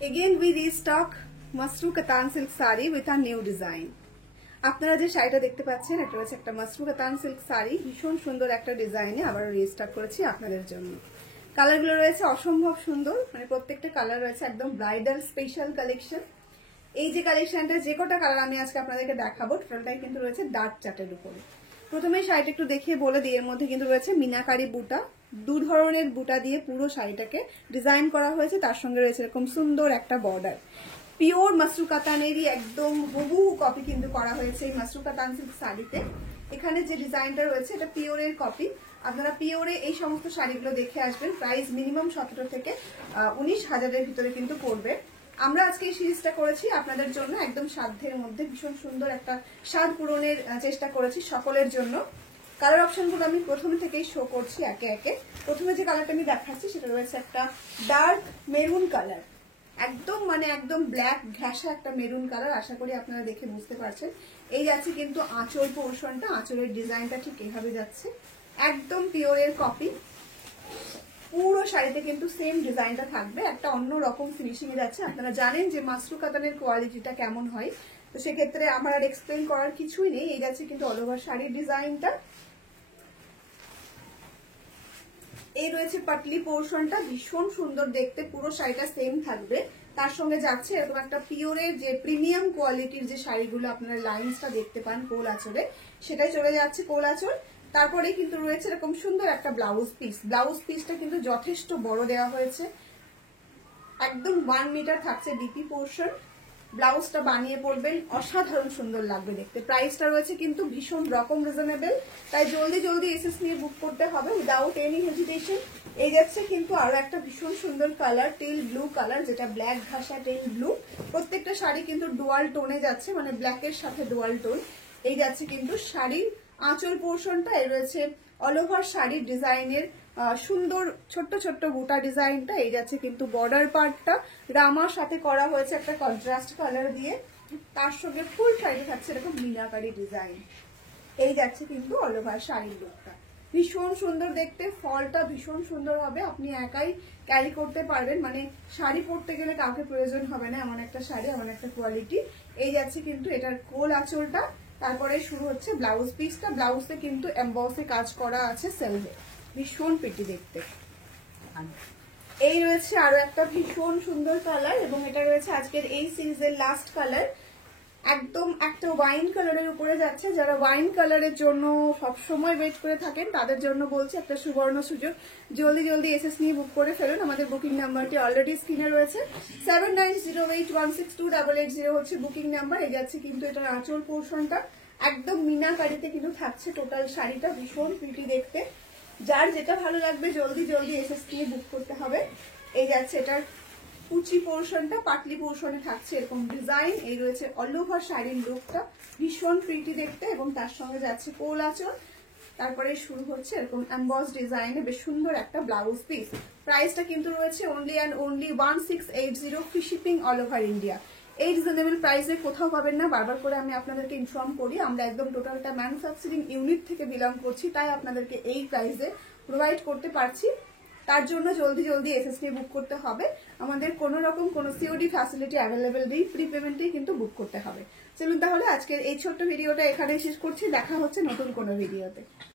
Again we restock Mashru কাতান silk sari with a new design. আপনারা যে শাড়িটা দেখতে পাচ্ছেন এটা হচ্ছে একটা মাশরু কাতান সিল্ক শাড়ি, ভীষণ সুন্দর একটা ডিজাইনে আবার রিস্টক করেছি আপনাদের জন্য। কালারগুলো রয়েছে অসম্ভব সুন্দর, মানে প্রত্যেকটা কালার রয়েছে একদম ব্রাইডাল স্পেশাল কালেকশন। এই যে কালেকশনটা যে কটা কালার আমি আজকে আপনাদেরকে দেখাবো টোটালটাই কিন্তু রয়েছে ডার্ক চার্টের উপরে। প্রথমে শাড়িটা একটু দেখিয়ে বলে দিই, এর মধ্যে কিন্তু রয়েছে মিনাকারি বুটা, দু ধরনের বুটা দিয়ে পুরো শাড়িটাকে ডিজাইন করা হয়েছে, তার সঙ্গে রয়েছে এরকম সুন্দর একটা বর্ডার। পিওর মাশরু কাতানেরই একদম হুবহু কপি কিন্তু করা হয়েছে এই মাশরু কাতান সিল্ক শাড়িতে। এখানে যে ডিজাইনটা রয়েছে এটা পিওরের কপি। আপনারা পিওরে এই সমস্ত শাড়িগুলো দেখে আসবেন। প্রাইস মিনিমাম 17 থেকে 19,000-এর ভিতরে কিন্তু পড়বে। আমরা আজকে এই সিরিজটা করেছি আপনাদের জন্য একদম সাধ্যের মধ্যে, ভীষণ সুন্দর একটা স্বাদ পূরণের চেষ্টা করেছি সকলের জন্য। কালার অপশনগুলো আমি প্রথমে থেকেই শো করছি একে একে। প্রথমে যে কালারটা আমি দেখাচ্ছি সেটা রয়েছে একটা ডার্ক মেরুন কালার, একদম মানে একদম ব্ল্যাক ঘেঁষা একটা মেরুন কালার। আশা করি আপনারা দেখে বুঝতে পারছেন। এই যাচ্ছে কিন্তু আঁচল পোর্শনটা, আঁচলের ডিজাইনটা ঠিক এভাবে যাচ্ছে, একদম পিওরের কপি। পুরো শাড়িতে কিন্তু সেম ডিজাইনটা থাকবে, একটা অন্য রকম ফিনিশিং এ যাচ্ছে। আপনারা জানেন যে মাশরু কাতানের কোয়ালিটিটা কেমন হয়, তো সেক্ষেত্রে আমার আর এক্সপ্লেন করার কিছুই নেই। এই যাচ্ছে কিন্তু অল ওভার শাড়ির ডিজাইনটা। এই রয়েছে পাটলি পোর্শনটা, ভীষণ সুন্দর দেখতে, পুরো শাড়িটা সেম থাকবে। তার সঙ্গে যাচ্ছে এরকম একটা পিওরের যে প্রিমিয়াম কোয়ালিটির যে শাড়িগুলো আপনারা লাইন্সটা দেখতে পান কোল আঁচলে, সেটাই চলে যাচ্ছে কোল আঁচল। তারপরে কিন্তু রয়েছে এরকম সুন্দর একটা ব্লাউজ পিস। ব্লাউজ পিসটা কিন্তু যথেষ্ট বড় দেওয়া হয়েছে, একদম 1 মিটার থাকছে ডিপি পোর্শন। ব্লাউজটা বানিয়ে পরবেন, অসাধারণ সুন্দর লাগবে দেখতে। প্রাইসটা রয়েছে কিন্তু ভীষণ রকম রিজনেবল, তাই জলদি জলদি এসএস নিয়ে বুক করতে হবে উইদাউট এনি হেজিটেশন। এই যাচ্ছে কিন্তু আরো একটা ভীষণ সুন্দর কালার, টেল ব্লু কালার, যেটা ব্ল্যাক ঘাসা টেল ব্লু। প্রত্যেকটা শাড়ি কিন্তু ডুয়াল টোনে যাচ্ছে, মানে ব্ল্যাকের সাথে ডুয়াল টোন। এই যাচ্ছে কিন্তু শাড়ির আঁচল পোর্শনটা। এই রয়েছে অল ওভার শাড়ির ডিজাইনের সুন্দর ছোট্ট ছোট্ট বুটা ডিজাইনটা। এই যাচ্ছে কিন্তু বর্ডার পার্টটা রামার সাথে করা হয়েছে একটা কন্ট্রাস্ট কালার দিয়ে, তার সঙ্গে ফুল শাড়ি থাকছে এরকম মিনাকারি ডিজাইন। এই যাচ্ছে কিন্তু অল ওভার শাড়ির লুকটা, ভীষণ সুন্দর দেখতে। ফলটা ভীষণ সুন্দর হবে, আপনি একাই ক্যারি করতে পারবেন, মানে শাড়ি পরতে গেলে কাউকে প্রয়োজন হবে না, এমন একটা শাড়ি, এমন একটা কোয়ালিটি। এই যাচ্ছে কিন্তু এটার কোল আঁচলটা। তারপরে শুরু হচ্ছে ব্লাউজ পিসটা। ব্লাউজে কিন্তু এমবসে কাজ করা আছে সেলভে, ভীষণ প্রিটি দেখতে। এই রয়েছে আরো একটা ভীষণ সুন্দর কালার, এবং এটা রয়েছে আজকের এই সিরিজের লাস্ট কালার, একদম একটা ওয়াইন কালারের উপরে যাচ্ছে। যারা ওয়াইন কালারের জন্য সবসময় ওয়েট করে থাকেন তাদের জন্য বলছি একটা সুবর্ণ সুযোগ, জলদি জলদি এসএস নিয়ে বুক করে ফেলুন। আমাদের বুকিং নাম্বারটি অলরেডি স্ক্রিনে রয়েছে, 7908162880 হচ্ছে বুকিং নাম্বার। এই যাচ্ছে কিন্তু এটার আঁচল পোর্শনটা, একদম মিনাকারিতে কিন্তু থাকছে টোটাল শাড়িটা, ভীষণ প্রিটি দেখতে। যার যেটা ভালো লাগবে জলদি জলদি এসএস নিয়ে বুক করতে হবে। এই যাচ্ছে এটার কুচি পোর্শনটা, পাটলি পোর্শনে থাকছে এরকম ডিজাইন। এই রয়েছে অল ওভার শাড়ির লুকটা, ভীষণ প্রিটি দেখতে, এবং তার সঙ্গে যাচ্ছে কোল আঁচল। তারপরে শুরু হচ্ছে এরকম এমবস ডিজাইনে বেশ সুন্দর একটা ব্লাউজ পিস। প্রাইসটা কিন্তু রয়েছে only and only 1680, free shipping all over India. এই রিজনেবল প্রাইসে কোথাও পাবেন না। বারবার করে আমি আপনাদেরকে ইনফর্ম করি, আমরা একদম টোটালটা ম্যানুফ্যাকচারিং ইউনিট থেকে বিলং করছি, তাই আপনাদেরকে এই প্রাইসে প্রোভাইড করতে পারছি। তার জন্য জলদি জলদি এসএস নিয়ে বুক করতে হবে। আমাদের কোনো রকম কোনো সিওডি ফ্যাসিলিটি অ্যাভেলেবেল নেই, প্রি পেমেন্টেই কিন্তু বুক করতে হবে। চলুন তাহলে আজকের এই ছোট্ট ভিডিওটা এখানে শেষ করছি, দেখা হচ্ছে নতুন কোনো ভিডিওতে।